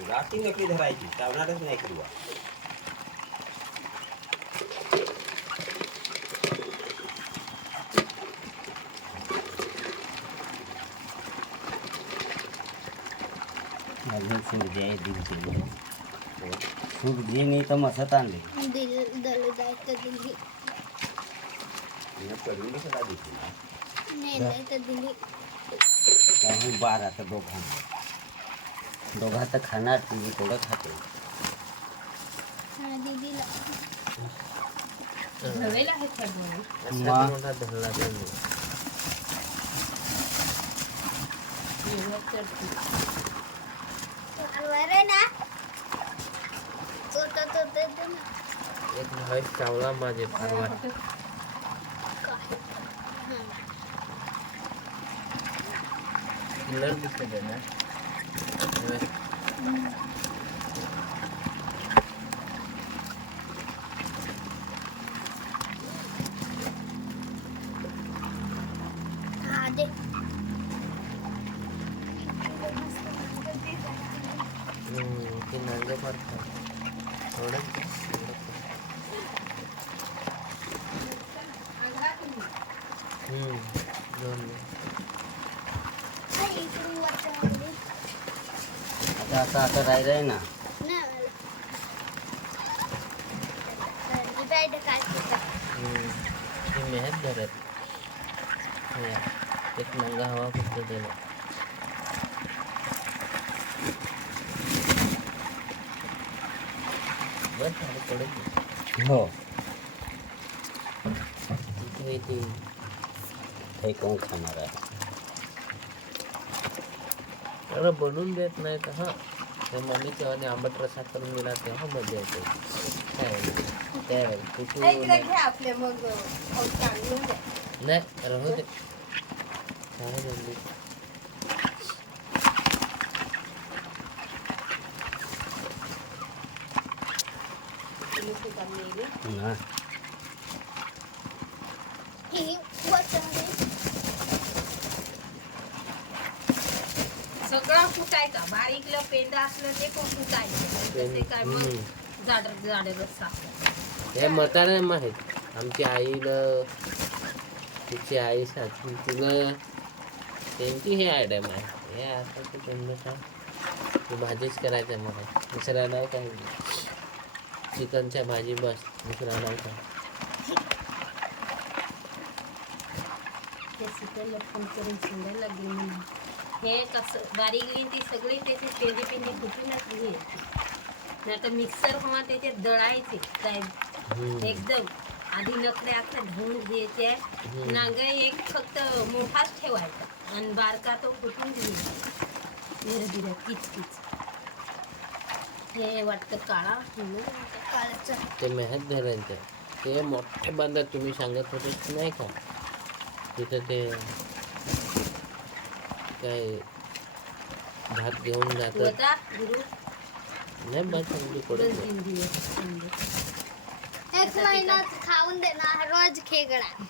राती नकली धरायची चावणारच नाही किंवा अजून सूर्य आहे दिवशी सूर्य नाही तर मसत आणले पडून सगळा दिसतो काही बारा तर दोघा तर खाणार तुम्ही थोडं खाते एक भाई चावला माझे परवा किलर दिसत आहे ना ते नांगे पडतात थोडं आता राहिलंय ना मेहनत धरत एक नांगा हवा फक्त दिला बस झालं पडत हो इथे काही कोण खाणार आहे एवढं बनवून देत नाही तर हां ते मम्मी तेव्हा आंबट रसा करून दिला तेव्हा मजा येते काय कुठून नाही राहू दे काय बनली ना सगळा फुटायचा बारीकलं पेंड असलं ते पण फुटायचं ते काय मग जाड जाड रस्सा हे म्हातारे माहीत आमची आईला तिची आई सासू तिला त्यांची हे आयडिया माहीत हे आता तू त्यांना सांग भाजीच करायचं आहे मला दुसरा नाव काय चिकनच्या भाजी बस दुसरा नाव काय फोन करून सांगायला लागेल म्हणून हे कसं बारीक लिहिली ती सगळी त्याची पेंडी पेंडी फुटूनच घ्यायची नाही तर मिक्सर किंवा त्याचे दळायचे काय एकदम आधी नकले अख्खा धुवून घ्यायचे नांगा एक फक्त मोठाच ठेवायचा आणि बारका तो फुटून घ्यायचा धीरे किच किच हे वाटतं काळा काळाचं ते मेहनत धरायचं ते मोठे बांधा तुम्ही सांगत होते नाही का तिथं ते काय भात घेऊन जातात नाही बस समजू पडत दिवस एक महिना खाऊन देणार रोज खेकडा